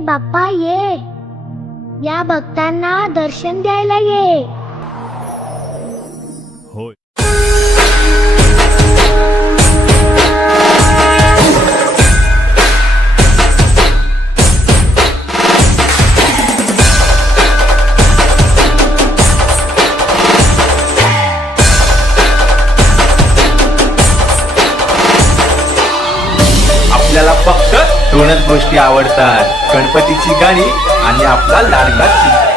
बाप्पा ये, या भक्तांना दर्शन द्यायला ये। होय। आपल्याला फक्त दोनच गोष्टी आवडतात, गणपतीची गाणी आणि आपला लाडका चिमण्या।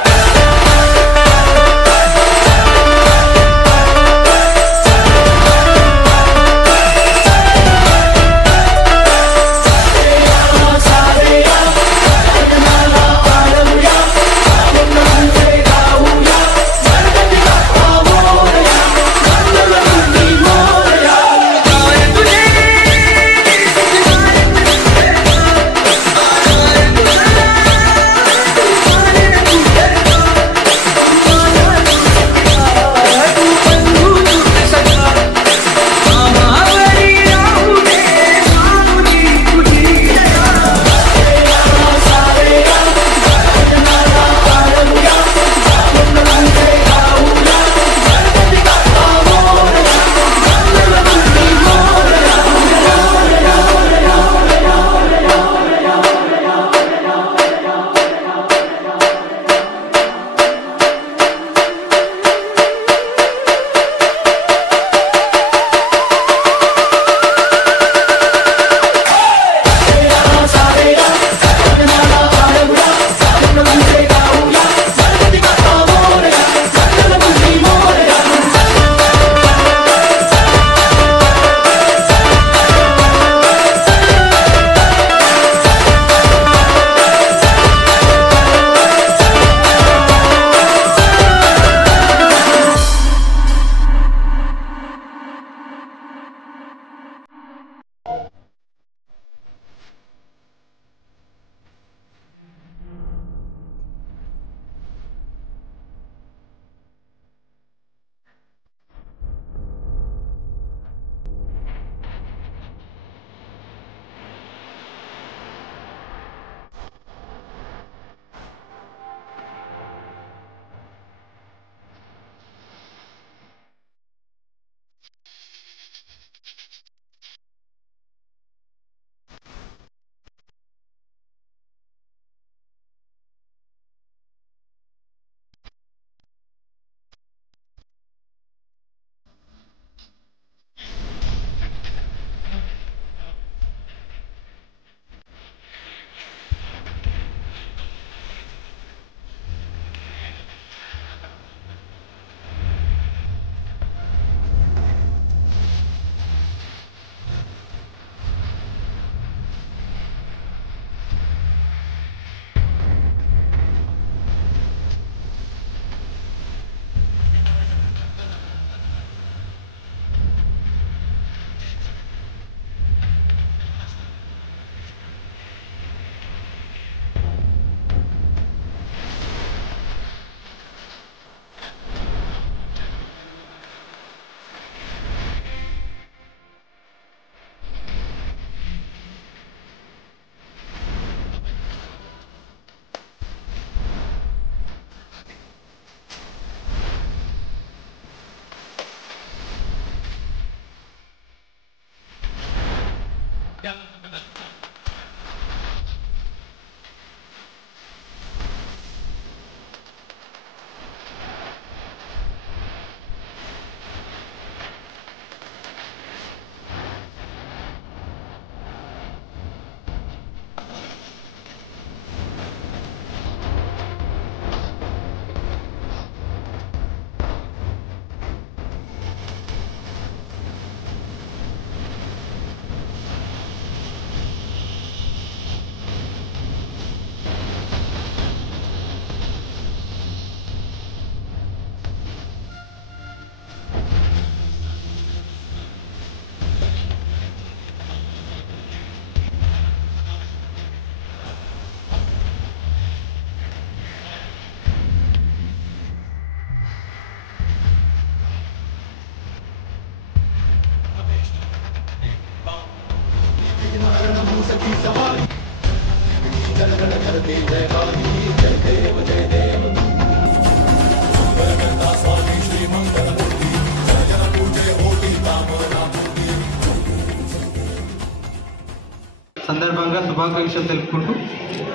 సందర్భంగా శుభాకాంక్షలు తెలుపుకుంటూ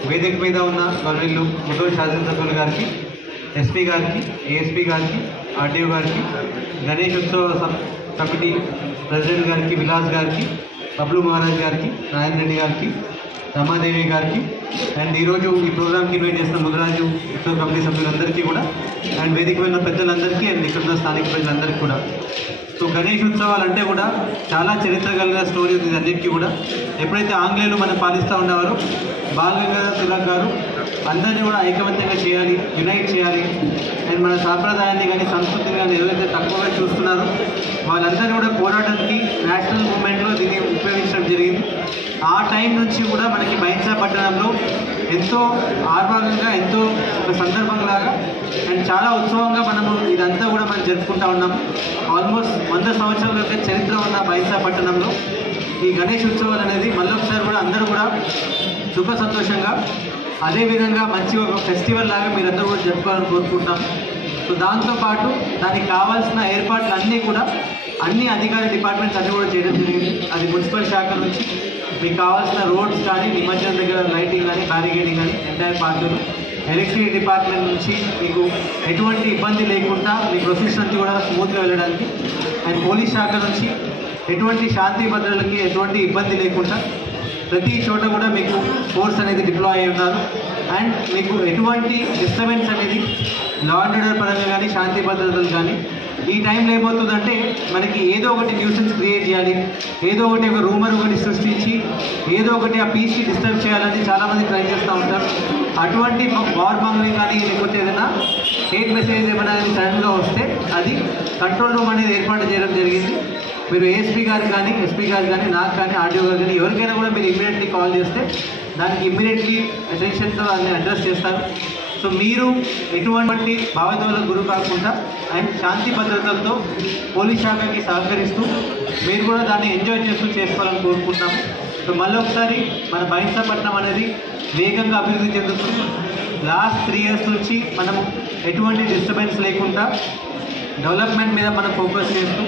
వేదిక మీద ఉన్న గవర్నీలు ముగ్గురు శాసనసభ్యులు గారికి, ఎస్పీ గారికి, ఏఎస్పీ గారికి, ఆర్డీఓ గారికి, గణేష్ ఉత్సవ కమిటీ ప్రెసిడెంట్ గారికి, విలాస్ గారికి, బబ్లు మహారాజ్ గారికి, నారాయణ రెడ్డి గారికి, రమాదేవి గారికి, అండ్ ఈరోజు ఈ ప్రోగ్రామ్కి ఇన్వైట్ చేసిన ముదిరాజు ఉత్సవ కమిటీ సభ్యులందరికీ కూడా, అండ్ వేదిక మీద పెద్దలందరికీ, అండ్ ఇక్కడ ఉన్న స్థానిక ప్రజలందరికీ కూడా. సో గణేష్ ఉత్సవాలు అంటే కూడా చాలా చరిత్ర కలిగిన స్టోరీ ఉంది అన్నిటికీ కూడా. ఎప్పుడైతే ఆంగ్లేయులు మనం పాలిస్తూ ఉండేవారో బాల్ గంగాధర్ తిలక్ గారు అందరినీ కూడా ఐకమత్యంగా చేయాలి, యునైట్ చేయాలి, అండ్ మన సాంప్రదాయాన్ని కానీ సంస్కృతిని కానీ ఎవరైతే తక్కువగా చూస్తున్నారో వాళ్ళందరినీ కూడా పోరాటానికి నేషనల్ మూవ్మెంట్లో దీన్ని ఉపయోగించడం జరిగింది. ఆ టైం నుంచి కూడా మనకి బైన్సా పట్టణంలో ఎంతో ఆర్భాగంగా, ఎంతో ఒక సందర్భంలాగా అండ్ చాలా ఉత్సవంగా మనము ఇదంతా కూడా మనం జరుపుకుంటూ ఉన్నాం. ఆల్మోస్ట్ 100 సంవత్సరాల యొక్క చరిత్ర ఉన్న బైన్సా పట్టణంలో ఈ గణేష్ ఉత్సవాలు అనేది మళ్ళొకసారి కూడా అందరూ కూడా సుఖ సంతోషంగా అదేవిధంగా మంచి ఒక ఫెస్టివల్ లాగా మీరందరూ కూడా జరుపుకోవాలని కోరుకుంటాం. సో దాంతోపాటు దానికి కావాల్సిన ఏర్పాట్లు అన్నీ కూడా అన్ని అధికార డిపార్ట్మెంట్స్ అన్నీ కూడా చేయడం జరిగింది. అది మున్సిపల్ శాఖ నుంచి మీకు కావాల్సిన రోడ్స్ కానీ, నిమజ్జనం దగ్గర లైటింగ్ కానీ, బ్యారిగేడింగ్ కానీ, ఎంటైర్ పార్టీలు, ఎలక్ట్రిసిటీ డిపార్ట్మెంట్ నుంచి మీకు ఎటువంటి ఇబ్బంది లేకుండా మీ ప్రొసెస్ అంతా కూడా స్మూత్గా వెళ్ళడానికి, అండ్ పోలీస్ శాఖ నుంచి ఎటువంటి శాంతి భద్రతలకి ఎటువంటి ఇబ్బంది లేకుండా ప్రతి చోట కూడా మీకు ఫోర్స్ అనేది డిప్లాయ్ అయి ఉన్నారు. అండ్ మీకు ఎటువంటి డిస్టర్బెన్స్ అనేది లా అండ్ ఆర్డర్ పరంగా కానీ, శాంతి భద్రతలు కానీ ఈ టైంలో ఏమవుతుందంటే మనకి ఏదో ఒకటి న్యూసెన్స్ క్రియేట్ చేయాలి, ఏదో ఒకటి ఒక రూమర్ ఒకటి సృష్టించి ఏదో ఒకటి ఆ పీస్కి డిస్టర్బ్ చేయాలని చాలామంది ట్రై చేస్తూ ఉంటారు. అటువంటి వార్ బంగ్లింగ్ కానీ లేకపోతే ఏదైనా హేట్ మెసేజ్ ఏమైనా సడన్గా వస్తే అది కంట్రోల్ రూమ్ అనేది ఏర్పాటు చేయడం జరిగింది. మీరు ఏఎస్పీ గారు కానీ, ఎస్పీ గారు కానీ, నాకు కానీ, ఆర్డీఓ గారు కానీ ఎవరికైనా కూడా మీరు ఇమ్మీడియట్లీ కాల్ చేస్తే దానికి ఇమ్మీడియట్లీ అటెన్షన్తో దాన్ని అడ్రస్ చేస్తారు. సో మీరు ఎటువంటి భావోద్వేగాలకు గురి కాకుండా అండ్ శాంతి భద్రతలతో పోలీస్ శాఖకి సహకరిస్తూ మీరు కూడా దాన్ని ఎంజాయ్ చేస్తూ చేసుకోవాలని కోరుకుంటున్నాము. సో మళ్ళీ ఒకసారి మన బైన్సా పట్టణం అనేది వేగంగా అభివృద్ధి చెందుతుంది. లాస్ట్ 3 years నుంచి మనము ఎటువంటి డిస్టర్బెన్స్ లేకుండా డెవలప్మెంట్ మీద మనం ఫోకస్ చేస్తూ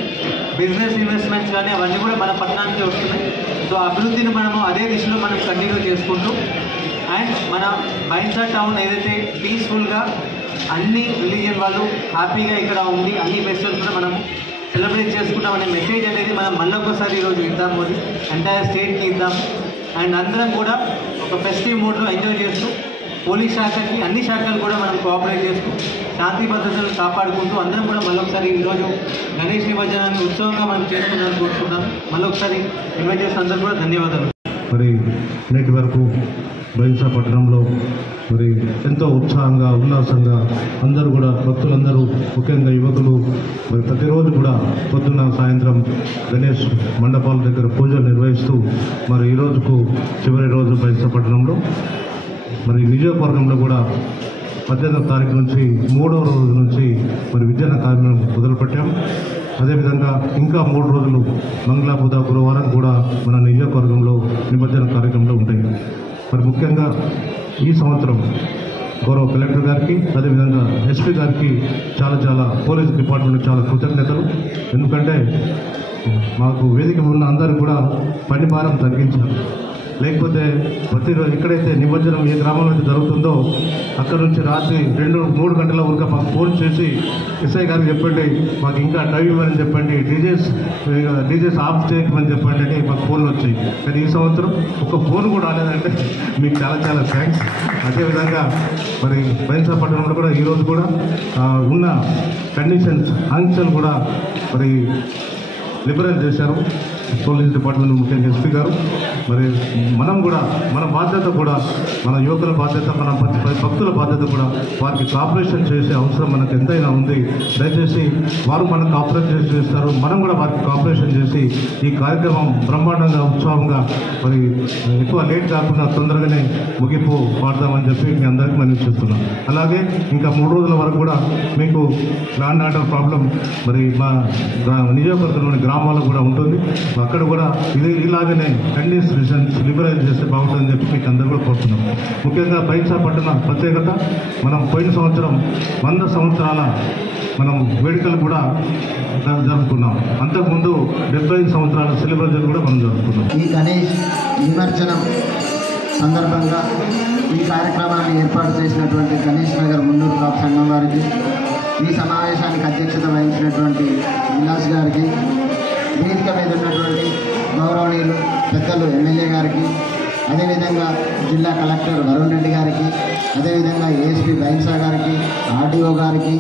బిజినెస్ ఇన్వెస్ట్మెంట్స్ కానీ అవన్నీ కూడా మన పట్టణానికి వస్తున్నాయి. సో అభివృద్ధిని మనము అదే దిశలో మనం కంటిన్యూ చేసుకుంటూ అండ్ మన బైన్సా టౌన్ ఏదైతే పీస్ఫుల్గా అన్ని రిలీజియన్ వాళ్ళు హ్యాపీగా ఇక్కడ ఉంది, అన్ని ఫెస్టివల్స్ కూడా మనం సెలబ్రేట్ చేసుకుంటాం అనే మెసేజ్ అనేది మనం మళ్ళొకసారి ఈరోజు ఇద్దాము, అది ఎంటైర్ స్టేట్కి ఇద్దాం. అండ్ అందరం కూడా ఒక ఫెస్టివ్ మోడ్లో ఎంజాయ్ చేస్తూ పోలీస్ శాఖకి అన్ని శాఖలు కూడా మనం కోఆపరేట్ చేస్తూ శాంతి భద్రతలను కాపాడుకుంటూ అందరం కూడా మళ్ళొకసారి ఈరోజు గణేష్ నిమజ్జనాన్ని ఉత్సవంగా మనం చేసుకుందామని కోరుకుంటాం. మళ్ళొకసారి ఇన్వైట్ చేసిన అందరూ కూడా ధన్యవాదాలు. మరి నేటి వరకు బైన్సా పట్టణంలో మరి ఎంతో ఉత్సాహంగా, ఉల్లాసంగా అందరూ కూడా భక్తులందరూ, ముఖ్యంగా యువకులు మరి ప్రతిరోజు కూడా పొద్దున్న సాయంత్రం గణేష్ మండపాల దగ్గర పూజలు నిర్వహిస్తూ మరి ఈ రోజుకు చివరి రోజు బైన్సా పట్టణంలో మరి నియోజకవర్గంలో కూడా 18వ తారీఖు నుంచి 3వ రోజు నుంచి మరి విద్యాన కార్యక్రమం మొదలుపెట్టాం. అదేవిధంగా ఇంకా 3 రోజులు మంగళ, బుధ, గురువారం కూడా మన నియోజకవర్గంలో నిమజ్జన కార్యక్రమంలో ఉంటాయి. మరి ముఖ్యంగా ఈ సంవత్సరం గౌరవ కలెక్టర్ గారికి, అదేవిధంగా ఎస్పీ గారికి చాలా పోలీస్ డిపార్ట్మెంట్ చాలా కృతజ్ఞతలు. ఎందుకంటే మాకు వేదిక ఉన్న అందరూ కూడా పని భారం తగ్గించారు. లేకపోతే ప్రతిరోజు ఎక్కడైతే నిమజ్జనం ఏ గ్రామంలో అయితే జరుగుతుందో అక్కడ నుంచి రాత్రి 2-3 గంటల వరకు మాకు ఫోన్ చేసి ఎస్ఐ గారికి చెప్పండి, మాకు ఇంకా టైం ఇవ్వని చెప్పండి, డీజేస్ ఆఫ్ చేయమని చెప్పండి అని మాకు ఫోన్లు వచ్చాయి. కానీ ఈ సంవత్సరం ఒక ఫోన్ కూడా రాలేదంటే మీకు చాలా థ్యాంక్స్. అదేవిధంగా మరి బైన్సా పట్టణంలో కూడా ఈరోజు కూడా ఉన్న కండిషన్స్, ఆంక్షలు కూడా మరి లిబరల్ చేశారు పోలీస్ డిపార్ట్మెంట్, ముఖ్యంగా ఎస్పీ గారు. మరి మనం కూడా మన బాధ్యత కూడా, మన యువకుల బాధ్యత, మన భక్తుల బాధ్యత కూడా వారికి కోఆపరేషన్ చేసే అవసరం మనకు ఎంతైనా ఉంది. దయచేసి వారు మనకు కోఆపరేషన్ చేస్తారు, మనం కూడా వారికి కోఆపరేషన్ చేసి ఈ కార్యక్రమం బ్రహ్మాండంగా, ఉత్సవంగా మరి ఎక్కువ లేట్ కాకుండా తొందరగానే ముగింపు పాడదామని చెప్పి మీ అందరికీ మనం చేస్తున్నాం. అలాగే ఇంకా 3 రోజుల వరకు కూడా మీకు ల్యాండ్ ఆర్డర్ ప్రాబ్లం మరి మా నియోజకవర్గంలోని గ్రామాల్లో కూడా ఉంటుంది. అక్కడ కూడా ఇలాగనే కండిషన్ ఫెసిలిటీస్ లిబరలైజ్ చేస్తే బాగుంటుందని చెప్పి మీకు అందరూ కూడా కోరుతున్నాం. ముఖ్యంగా బైన్సా పట్టణ ప్రత్యేకత, మనం పోయిన సంవత్సరం 100 సంవత్సరాల మనం వేడుకలు కూడా జరుపుకున్నాం. అంతకుముందు 75 సంవత్సరాల సెలబ్రేషన్ కూడా మనం జరుపుకున్నాం. ఈ గణేష్ నిమజ్జనం సందర్భంగా ఈ కార్యక్రమాన్ని ఏర్పాటు చేసినటువంటి గణేష్ నగర్ మున్నూరు క్లబ్ సంఘం వారికి, ఈ సమావేశానికి అధ్యక్షత వహించినటువంటి విలాస్ గారికి, వేదిక మీద ఉన్నటువంటి గౌరవనీయులు పెద్దలు ఎమ్మెల్యే గారికి, అదేవిధంగా జిల్లా కలెక్టర్ వరుణ్ రెడ్డి గారికి, అదేవిధంగా ఏఎస్పీ బైన్సా గారికి, ఆర్డీఓ గారికి,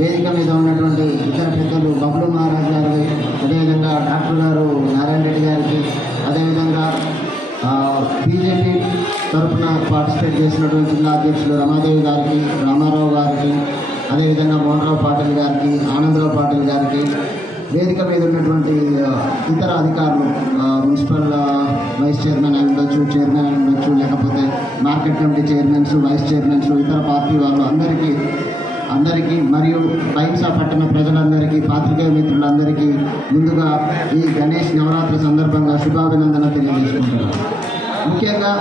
వేదిక మీద ఉన్నటువంటి ఇతర పెద్దలు బబ్లు మహారాజ్ గారికి, అదేవిధంగా డాక్టర్ గారు నారాయణ రెడ్డి గారికి, అదేవిధంగా బీజేపీ తరఫున పార్టిసిపేట్ చేసినటువంటి జిల్లా అధ్యక్షులు రమాదేవి గారికి, రామారావు గారికి, అదేవిధంగా మోహన్రావు పాటిల్ గారికి, ఆనందరావు పాటిల్ గారికి, వేదిక మీద ఉన్నటువంటి ఇతర అధికారులు, మున్సిపల్ వైస్ చైర్మన్ అయి ఉండొచ్చు, చైర్మన్ అయి ఉండొచ్చు, లేకపోతే market committee chairmans, vice chairmans, ఇతర పార్టీ వాళ్ళు అందరికీ మరియు బైన్సా పట్టణ ప్రజలందరికీ, పాత్రికేయ మిత్రులందరికీ ముందుగా ఈ గణేష్ నవరాత్రి సందర్భంగా శుభాభినందన తెలియజేసుకుంటున్నాను. ముఖ్యంగా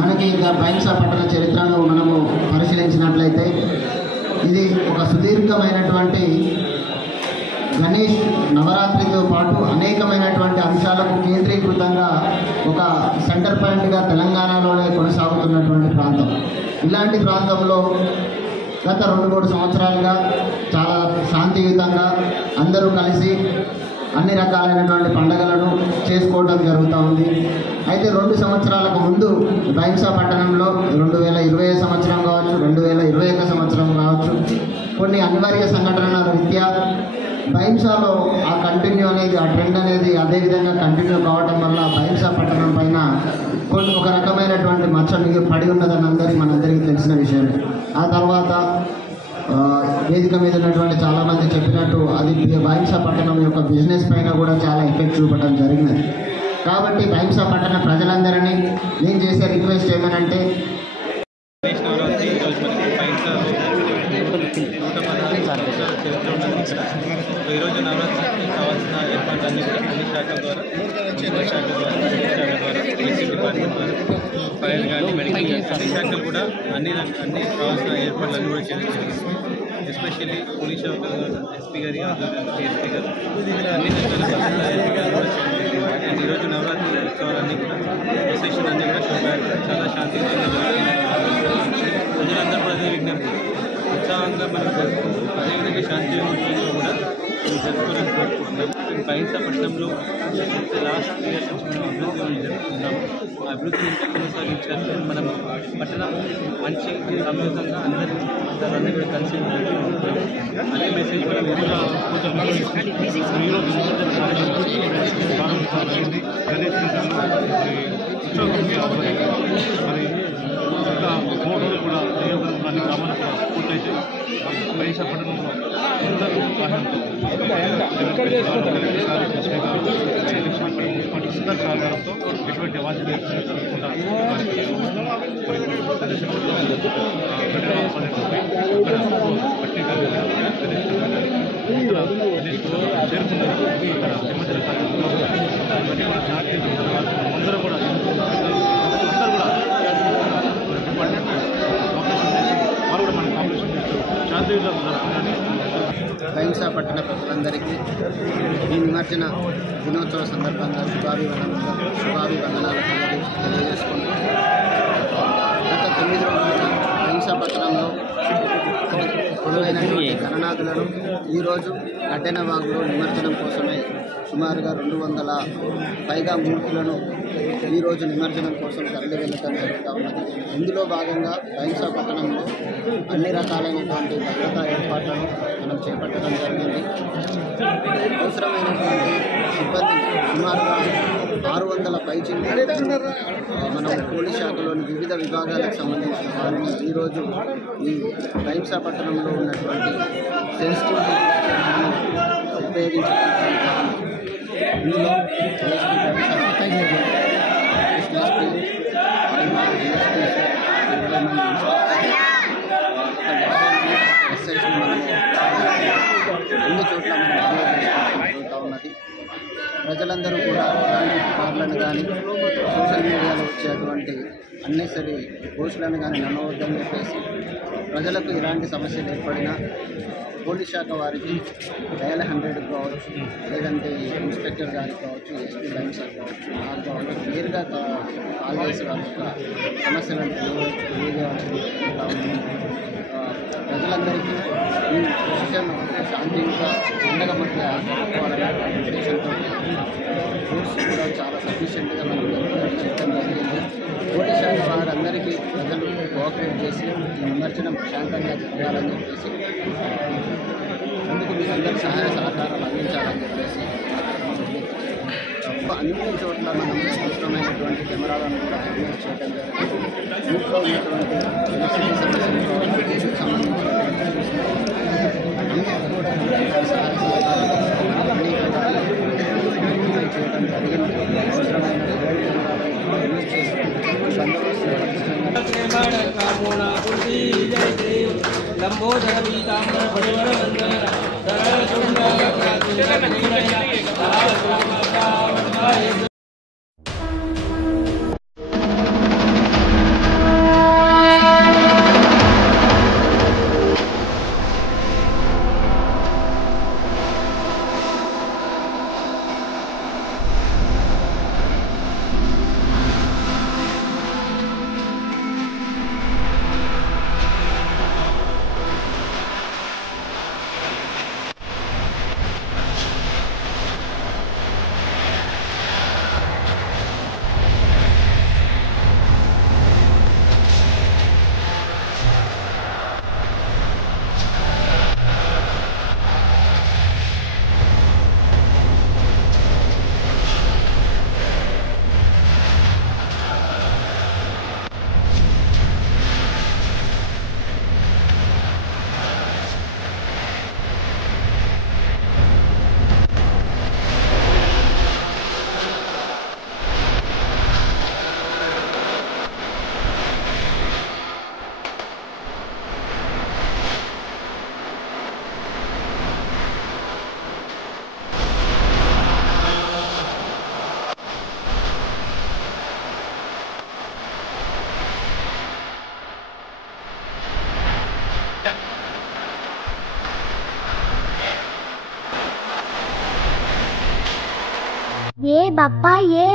మనకి బైన్సా పట్టణ చరిత్రను మనము పరిశీలించినట్లయితే ఇది ఒక సుదీర్ఘమైనటువంటి గణేష్ నవరాత్రితో పాటు అనేకమైనటువంటి అంశాలకు కేంద్రీకృతంగా ఒక సెంటర్ పాయింట్గా తెలంగాణలోనే కొనసాగుతున్నటువంటి ప్రాంతం. ఇలాంటి ప్రాంతంలో గత 2-3 సంవత్సరాలుగా చాలా శాంతియుతంగా అందరూ కలిసి అన్ని రకాలైనటువంటి పండుగలను చేసుకోవడం జరుగుతూ ఉంది. అయితే 2 సంవత్సరాలకు ముందు బైన్సా పట్టణంలో 2020 సంవత్సరం కావచ్చు, 2021 సంవత్సరం కావచ్చు, కొన్ని అనివార్య సంఘటనల రీత్యా బైన్సాలో ఆ కంటిన్యూ అనేది, ఆ ట్రెండ్ అనేది అదేవిధంగా కంటిన్యూ కావడం వల్ల బైన్సా పట్టణం పైన ఒక రకమైనటువంటి మచ్చ పడి ఉన్నదని మనందరికీ తెలిసిన విషయమే. ఆ తర్వాత వేదిక మీద ఉన్నటువంటి చాలామంది చెప్పినట్టు అది బైన్సా పట్టణం యొక్క బిజినెస్ పైన కూడా చాలా ఎఫెక్ట్ చూపడం జరిగినది. కాబట్టి బైన్సా పట్టణ ప్రజలందరినీ నేను చేసే రిక్వెస్ట్ ఏమనంటే, ఈరోజు నవరాత్రికి కావాల్సిన ఏర్పాట్లన్నీ కూడా అన్ని శాఖల ద్వారా, డిపార్ట్మెంట్ ద్వారా, ఫైర్ కానీ మెడికల్ కానీ అన్ని శాఖలు కూడా అన్ని కావాల్సిన ఏర్పాట్లన్నీ కూడా చేయడం జరిగింది. ఎస్పెషల్లీ పోలీస్ శాఖ ఎస్పీ గారి ఆధ్వర్యంలో ఎస్పీ గారు అన్ని శాఖల ఎస్పీ గారు కూడా చేయడం జరిగింది. అండ్ ఈరోజు నవరాత్రి ఉత్సవాలన్నీ కూడా ప్రొసెషన్ అన్నీ కూడా చాలా శాంతియుతంగా ప్రజలందరూ కూడా అదే విజ్ఞప్తి ఉత్సాహంగా మనం జరుపుకుంటూ అదేవిధంగా శాంతియుతంగా కూడా జరుపుకోవాలని కోరుకుంటున్నాం. బైన్సా పట్టణంలో లాస్ట్ ఇయర్స్ నుంచి మనం అభివృద్ధి జరుపుకుంటున్నాము. ఆ అభివృద్ధిని ఇంకా కొనసాగించాలి. మనం పట్టణం మంచి సమృద్ధంగా అందరినీ కూడా కలిసి అదే మెసేజ్ మనం ఇంకా 3 రోజులు కూడా అన్ని గ్రామాలు కూడా పూర్తయితే బైన్సా పట్టణంలో అందరూ మున్సిపాలిటీ సహకారంతో ఎటువంటి అవాంఛనీయ లేకుండా అందరూ కూడా బైన్సా పట్టణ ప్రజలందరికీ ఈ నిమజ్జన దినోత్సవ సందర్భంగా శుభాభివందనాలు తెలియజేసుకుంటూ గత 9 రోజులుగా బైన్సా పట్టణంలో పొడవైనటువంటి గణనాథులను ఈరోజు గడ్డెనవాగులో నిమజ్జనం కోసమే సుమారుగా 200 పైగా మూర్తులను ఈరోజు నిమజ్జనం కోసం తరలి వెళ్ళటం జరుగుతూ ఉన్నది. ఇందులో భాగంగా బైన్సా పట్టణంలో అన్ని రకాలైనటువంటి భద్రతా ఏర్పాట్లను మనం చేపట్టడం జరిగింది. అవసరమైనటువంటి సిబ్బంది సుమారుగా 600 పైచిలకు మనం పోలీస్ శాఖలోని వివిధ విభాగాలకు సంబంధించిన వారిని ఈరోజు ఈ బైన్సా పట్టణంలో ఉన్నటువంటి సెన్సిటివ్ ఉపయోగించడం. ఇందులో అన్ని చోట్ల మనం ఉన్నది. ప్రజలందరూ కూడా ఇలాంటి కార్లను కానీ సోషల్ మీడియాలో వచ్చేటువంటి అన్నెసరీ పోస్టులను కానీ నమ్మవద్దని చెప్పేసి ప్రజలకు ఇలాంటి సమస్యలు ఏర్పడినా పోలీస్ శాఖ వారికి డయల్ 100 కావచ్చు, లేదంటే ఇన్స్పెక్టర్ గారికి కావచ్చు, ఎస్పీ లైన్ సార్ కావచ్చు, నాకు కావచ్చు, క్లియర్గా కాల్ చేసి వాళ్ళ యొక్క సమస్యలను తెలియజేయవలసింది. ప్రజలందరికీ ఈ విషయం శాంతియుత పండగ మధ్య జరుపుకోవాలనే ఉద్దేశంతో ఫోర్స్ కూడా చాలా సఫిషియెంట్గా మనం చేయడం జరిగింది. పోలీస్ శాఖ వారందరికీ ప్రజలు కోఆపరేట్ చేసి ఈ నిమజ్జనం ప్రశాంతంగా జరగాలని చెప్పేసి అందుకు మీరందరూ సహాయ సహకారాలు అందించాలని చెప్పేసి అన్ని చోట్ల మనం అవసరమైనటువంటి కెమెరాలను కూడా ఆర్గనైజ్ చేయడం జరిగింది. ఇంట్లో ఉన్నటువంటి ఎలక్ట్రిసిటీ సమస్యలు సంబంధించినటువంటి అన్నిటి కూడా సహాయ సహకారాలు అన్నీ కూడా చేయడం జరిగింది. అవసరమైన యూజ్ చేసుకుంటూ ये बाप्पा ये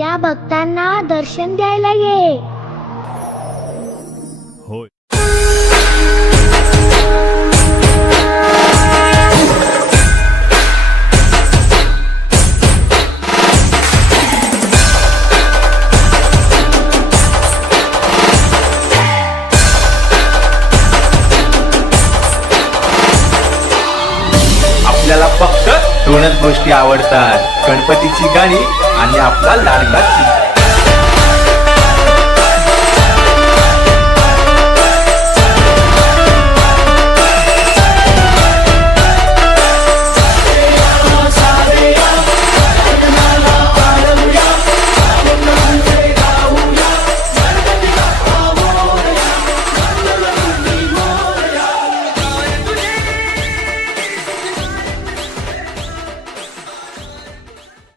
या भक्तांना दर्शन द्यायला ये. आपल्याला फक्त दोनच गोष्टी आवडतात, गणपतीची गाणी आणि आपला लाडका